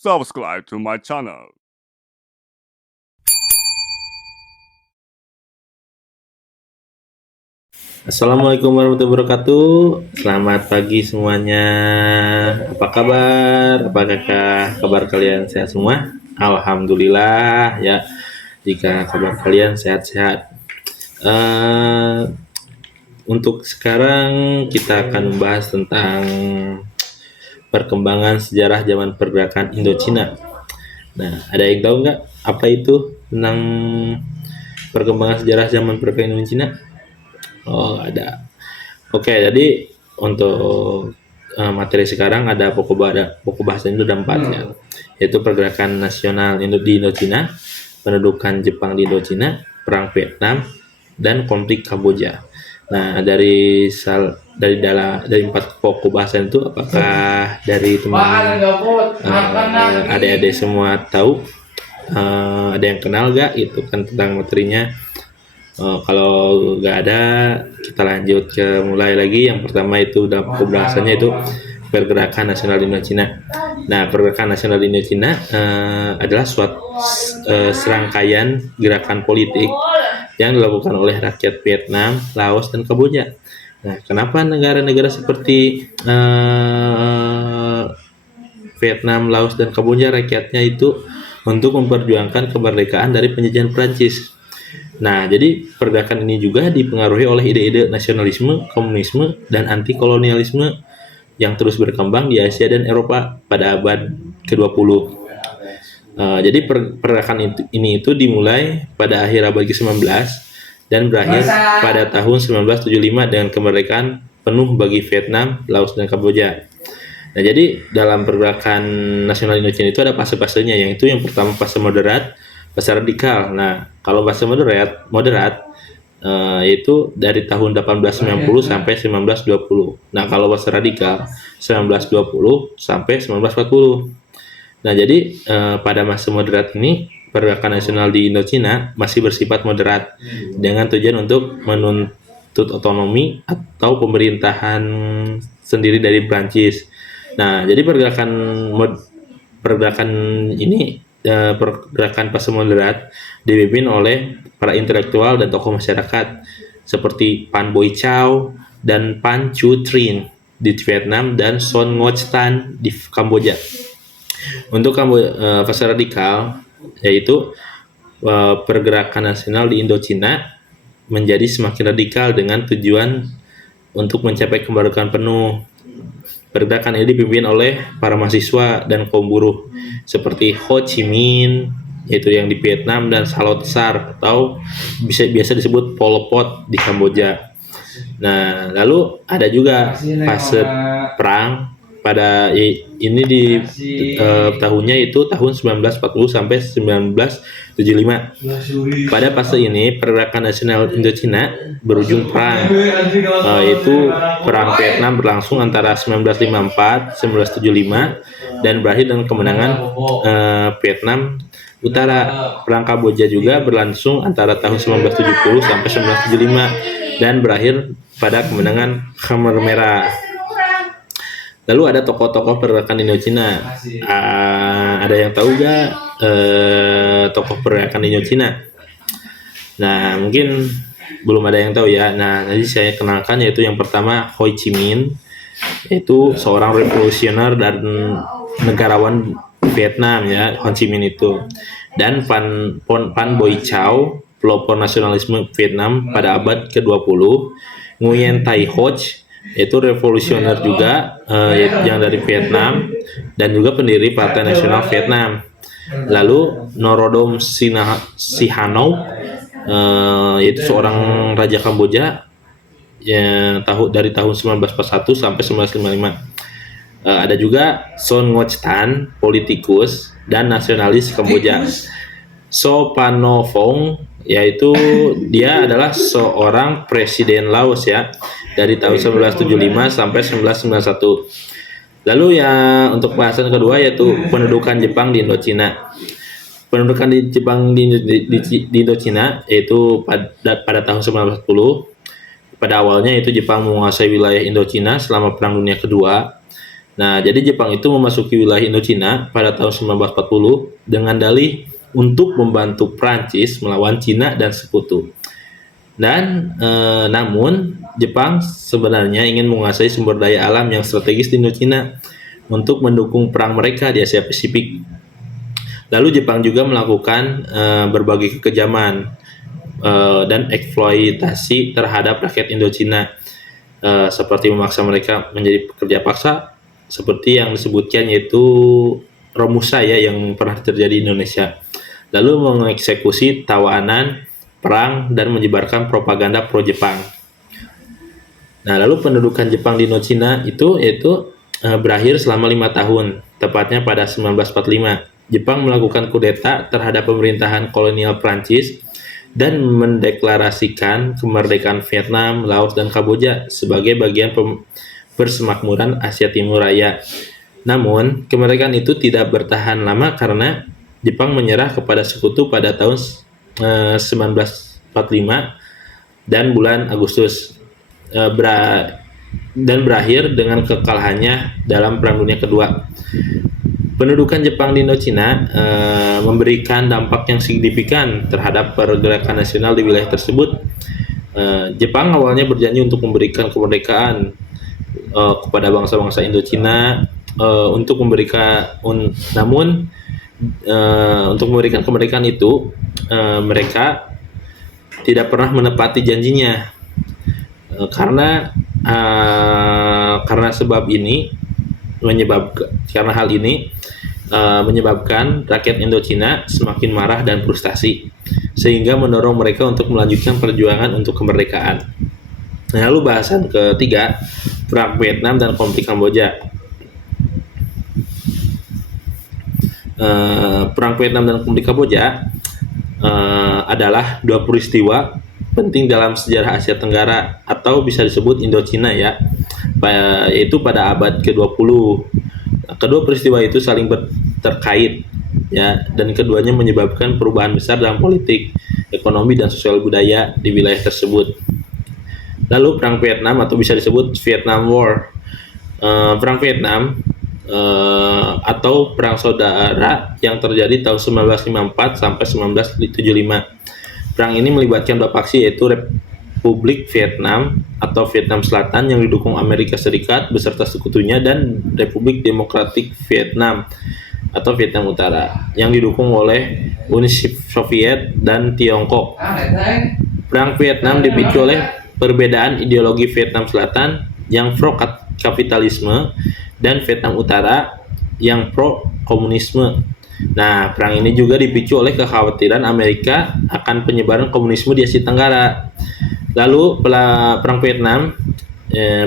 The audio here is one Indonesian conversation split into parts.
subscribe to my channel. Assalamualaikum warahmatullahi wabarakatuh. Selamat pagi semuanya. Apa kabar? Apakah kabar kalian sehat semua? Alhamdulillah ya. Jika kabar kalian sehat-sehat. Untuk sekarang kita akan membahas tentang perkembangan sejarah zaman pergerakan Indochina. Nah, ada yang tahu nggak apa itu tentang perkembangan sejarah zaman pergerakan Indochina? Oh, ada. Oke, jadi untuk materi sekarang ada pokok bahasa itu ada 4 ya, yaitu pergerakan nasional di Indochina, pendudukan Jepang di Indochina, perang Vietnam, dan konflik Kamboja. Nah, dari 4 pokok bahasa itu, apakah dari teman adik-adik semua tahu? Ada yang kenal gak itu kan tentang materinya? Kalau nggak ada, kita lanjut ke mulai lagi. Yang pertama itu dalam pembahasannya itu pergerakan nasional Indochina. Nah, pergerakan nasional Indochina adalah suatu serangkaian gerakan politik yang dilakukan oleh rakyat Vietnam, Laos, dan Kamboja. Nah, kenapa negara-negara seperti Vietnam, Laos, dan Kamboja rakyatnya itu untuk memperjuangkan kemerdekaan dari penjajahan Prancis? Nah, jadi pergerakan ini juga dipengaruhi oleh ide-ide nasionalisme, komunisme, dan anti-kolonialisme yang terus berkembang di Asia dan Eropa pada abad ke-20. Jadi pergerakan ini dimulai pada akhir abad ke-19 dan berakhir pada tahun 1975 dengan kemerdekaan penuh bagi Vietnam, Laos, dan Kamboja. Nah, jadi dalam pergerakan nasional Indochina itu ada fase-fasenya, yaitu yang pertama fase moderat, fase radikal. Nah, kalau fase moderat yaitu dari tahun 1890 sampai 1920. Nah, kalau fase radikal 1920 sampai 1940. Nah, jadi pada masa moderat ini pergerakan nasional di Indochina masih bersifat moderat dengan tujuan untuk menuntut otonomi atau pemerintahan sendiri dari Prancis. Nah, jadi pergerakan ini pergerakan fase moderat dipimpin oleh para intelektual dan tokoh masyarakat seperti Phan Boi Chau dan Phan Chu Trinh di Vietnam dan Son Ngoc Tan di Kamboja. Untuk fase radikal, yaitu pergerakan nasional di Indochina menjadi semakin radikal dengan tujuan untuk mencapai kemerdekaan penuh. Pergerakan ini dipimpin oleh para mahasiswa dan kaum buruh seperti Ho Chi Minh, yaitu yang di Vietnam, dan Salot Sar atau biasa disebut Pol Pot di Kamboja. Nah, lalu ada juga fase perang pada ini di tahunnya itu tahun 1940 sampai 1975. Pada fase ini pergerakan nasional Indochina berujung perang, yaitu perang Vietnam berlangsung antara 1954 1975 dan berakhir dengan kemenangan Vietnam Utara. Perang Kamboja juga berlangsung antara tahun 1970 sampai 1975 dan berakhir pada kemenangan Khmer Merah. Lalu ada tokoh-tokoh pergerakan Indochina. Ada yang tahu gak tokoh pergerakan Indochina? Nah, mungkin belum ada yang tahu ya. Nah, nanti saya kenalkan, yaitu yang pertama Ho Chi Minh, yaitu seorang revolusioner dan negarawan Vietnam ya, Ho Chi Minh itu. Dan Phan Boi Chau, pelopor nasionalisme Vietnam pada abad ke-20. Nguyen Thai Hoch, yaitu revolusioner juga yang dari Vietnam dan juga pendiri Partai Nasional Vietnam. Lalu Norodom Sihanouk, yaitu seorang raja Kamboja yang dari tahun 1941 sampai 1955. Ada juga Son Ngoc Tan, politikus dan nasionalis Kamboja. So Phanophoong, yaitu dia adalah seorang presiden Laos ya, dari tahun 1975 sampai 1991. Lalu yang untuk bahasan kedua yaitu pendudukan Jepang di Indochina. Pendudukan di Jepang di Indochina yaitu pada tahun 1940. Pada awalnya itu Jepang menguasai wilayah Indochina selama Perang Dunia Kedua. Nah, jadi Jepang itu memasuki wilayah Indochina pada tahun 1940 dengan dalih untuk membantu Prancis melawan Cina dan sekutu. Dan namun Jepang sebenarnya ingin menguasai sumber daya alam yang strategis di Indochina untuk mendukung perang mereka di Asia Pasifik. Lalu Jepang juga melakukan berbagai kekejaman dan eksploitasi terhadap rakyat Indochina, seperti memaksa mereka menjadi pekerja paksa, seperti yang disebutkan yaitu Romusa ya yang pernah terjadi di Indonesia. Lalu mengeksekusi tawanan perang dan menyebarkan propaganda pro-Jepang. Nah, lalu pendudukan Jepang di Indochina itu yaitu berakhir selama 5 tahun, tepatnya pada 1945. Jepang melakukan kudeta terhadap pemerintahan kolonial Prancis dan mendeklarasikan kemerdekaan Vietnam, Laos, dan Kamboja sebagai bagian persemakmuran Asia Timur Raya. Namun, kemerdekaan itu tidak bertahan lama karena Jepang menyerah kepada sekutu pada tahun 1945 dan bulan Agustus, dan berakhir dengan kekalahannya dalam Perang Dunia Kedua. Pendudukan Jepang di Indochina memberikan dampak yang signifikan terhadap pergerakan nasional di wilayah tersebut. Jepang awalnya berjanji untuk memberikan kemerdekaan kepada bangsa-bangsa Indochina, untuk memberikan kemerdekaan itu mereka tidak pernah menepati janjinya, karena hal ini menyebabkan rakyat Indochina semakin marah dan frustasi, sehingga mendorong mereka untuk melanjutkan perjuangan untuk kemerdekaan. Nah, lalu bahasan ketiga, Perang Vietnam dan konflik Kamboja. Perang Vietnam dan konflik Kamboja adalah dua peristiwa penting dalam sejarah Asia Tenggara atau bisa disebut Indochina ya, yaitu pada abad ke-20. Kedua peristiwa itu saling terkait ya, dan keduanya menyebabkan perubahan besar dalam politik, ekonomi, dan sosial budaya di wilayah tersebut. Lalu Perang Vietnam atau bisa disebut Vietnam War. Perang Vietnam atau Perang Saudara yang terjadi tahun 1954 sampai 1975. Perang ini melibatkan dua faksi, yaitu Republik Vietnam atau Vietnam Selatan yang didukung Amerika Serikat beserta sekutunya, dan Republik Demokratik Vietnam atau Vietnam Utara yang didukung oleh Uni Soviet dan Tiongkok. Perang Vietnam dipicu oleh perbedaan ideologi Vietnam Selatan yang pro-kapitalisme dan Vietnam Utara yang pro-komunisme. Nah, perang ini juga dipicu oleh kekhawatiran Amerika akan penyebaran komunisme di Asia Tenggara. Lalu Perang Vietnam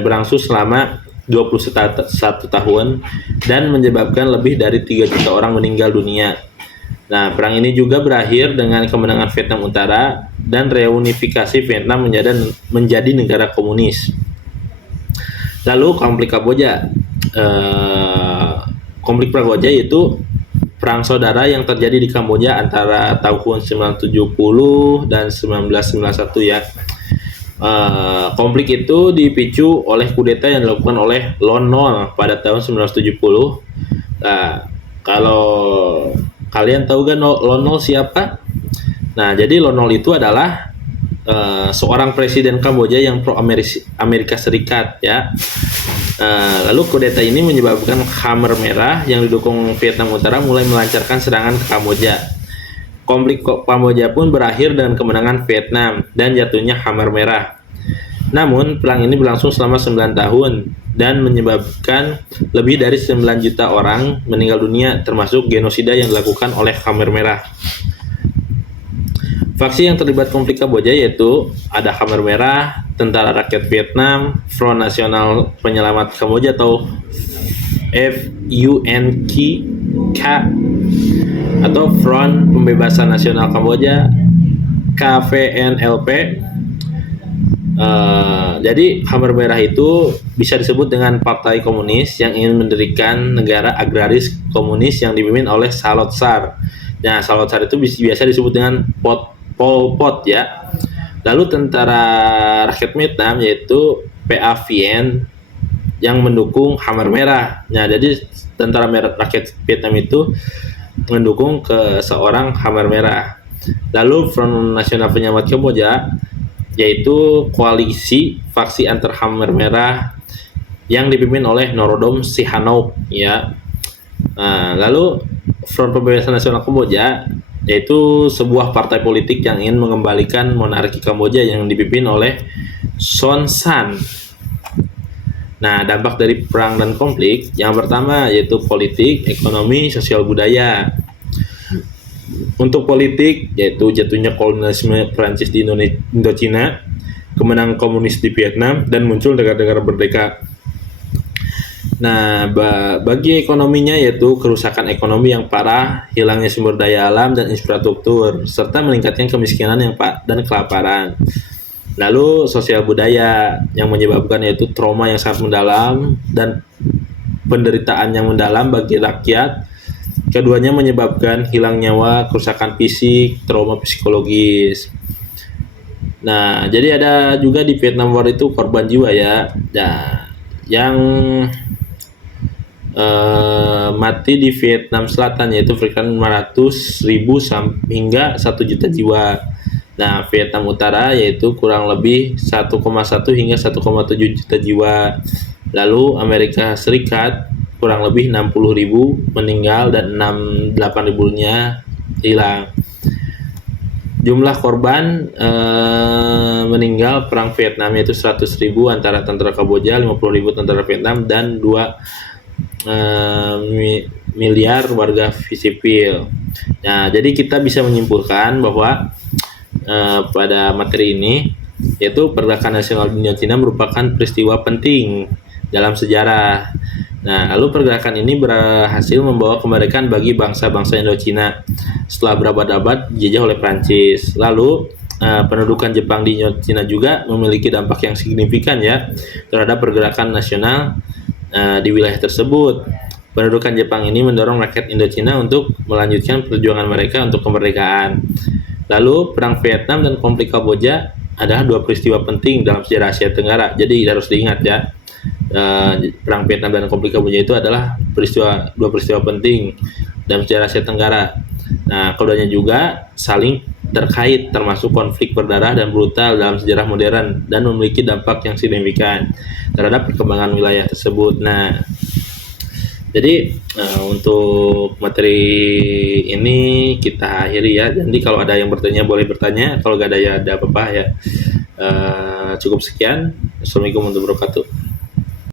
berlangsung selama 21 tahun dan menyebabkan lebih dari 3 juta orang meninggal dunia. Nah, perang ini juga berakhir dengan kemenangan Vietnam Utara dan reunifikasi Vietnam menjadi negara komunis. Lalu konflik Kamboja. Konflik Kamboja yaitu perang saudara yang terjadi di Kamboja antara tahun 1970 dan 1991 ya. Konflik itu dipicu oleh kudeta yang dilakukan oleh Lon Nol pada tahun 1970. Nah, kalau kalian tahu kan Lon Nol siapa? Nah, jadi Lon Nol itu adalah seorang presiden Kamboja yang pro Amerika Serikat ya. Lalu kudeta ini menyebabkan Khmer Merah yang didukung Vietnam Utara mulai melancarkan serangan ke Kamboja. Konflik Kamboja pun berakhir dengan kemenangan Vietnam dan jatuhnya Khmer Merah. Namun, perang ini berlangsung selama 9 tahun dan menyebabkan lebih dari 9 juta orang meninggal dunia, termasuk genosida yang dilakukan oleh Khmer Merah. Faksi yang terlibat konflik Kamboja yaitu ada Khmer Merah, Tentara Rakyat Vietnam, Front Nasional Penyelamat Kamboja atau FUNK atau Front Pembebasan Nasional Kamboja, KVNLP. Jadi Khmer Merah itu bisa disebut dengan partai komunis yang ingin mendirikan negara agraris komunis yang dipimpin oleh Salot Sar. Nah, Salot Sar itu biasa disebut dengan Pol Pot ya. Lalu Tentara Rakyat Vietnam yaitu PAVN yang mendukung Khmer Merah. Nah, jadi tentara rakyat Vietnam itu mendukung ke seorang Khmer Merah. Lalu Front Nasional Penyelamat Kamboja yaitu koalisi faksi antar Khmer Merah yang dipimpin oleh Norodom Sihanouk ya. Nah, lalu Front Pembebasan Nasional Kamboja yaitu sebuah partai politik yang ingin mengembalikan monarki Kamboja yang dipimpin oleh Son Sann. Nah, dampak dari perang dan konflik yang pertama yaitu politik, ekonomi, sosial budaya. Untuk politik yaitu jatuhnya kolonialisme Prancis di Indochina, kemenangan komunis di Vietnam, dan muncul negara-negara merdeka. Nah, bagi ekonominya yaitu kerusakan ekonomi yang parah, hilangnya sumber daya alam dan infrastruktur, serta meningkatnya kemiskinan dan kelaparan. Lalu sosial budaya yang menyebabkan yaitu trauma yang sangat mendalam dan penderitaan yang mendalam bagi rakyat. Keduanya menyebabkan hilang nyawa, kerusakan fisik, trauma psikologis. Nah, jadi ada juga di Vietnam War itu korban jiwa ya. Nah, yang mati di Vietnam Selatan yaitu sekitar 500.000 hingga 1 juta jiwa. Nah, Vietnam Utara yaitu kurang lebih 1,1 hingga 1,7 juta jiwa. Lalu Amerika Serikat kurang lebih 60.000 meninggal dan 8.000-nya hilang. Jumlah korban meninggal perang Vietnam yaitu 100.000 antara tentara Kamboja, 50.000 tentara Vietnam, dan 2 miliar warga sipil. Nah, jadi kita bisa menyimpulkan bahwa pada materi ini yaitu pergerakan nasional Indochina merupakan peristiwa penting dalam sejarah. Nah, lalu pergerakan ini berhasil membawa kemerdekaan bagi bangsa-bangsa Indochina setelah berabad-abad dijajah oleh Prancis. Lalu pendudukan Jepang di Indochina juga memiliki dampak yang signifikan ya terhadap pergerakan nasional di wilayah tersebut. Pendudukan Jepang ini mendorong rakyat Indochina untuk melanjutkan perjuangan mereka untuk kemerdekaan. Lalu perang Vietnam dan konflik Kamboja adalah 2 peristiwa penting dalam sejarah Asia Tenggara. Jadi harus diingat ya. Perang Vietnam dan konflik Kamboja itu adalah 2 peristiwa penting dalam sejarah Asia Tenggara. Nah, keduanya juga saling terkait, termasuk konflik berdarah dan brutal dalam sejarah modern dan memiliki dampak yang signifikan terhadap perkembangan wilayah tersebut. Nah, jadi untuk materi ini kita akhiri ya. Jadi kalau ada yang bertanya boleh bertanya, kalau nggak ada ya ada apa-apa ya. Cukup sekian. Assalamualaikum warahmatullahi wabarakatuh.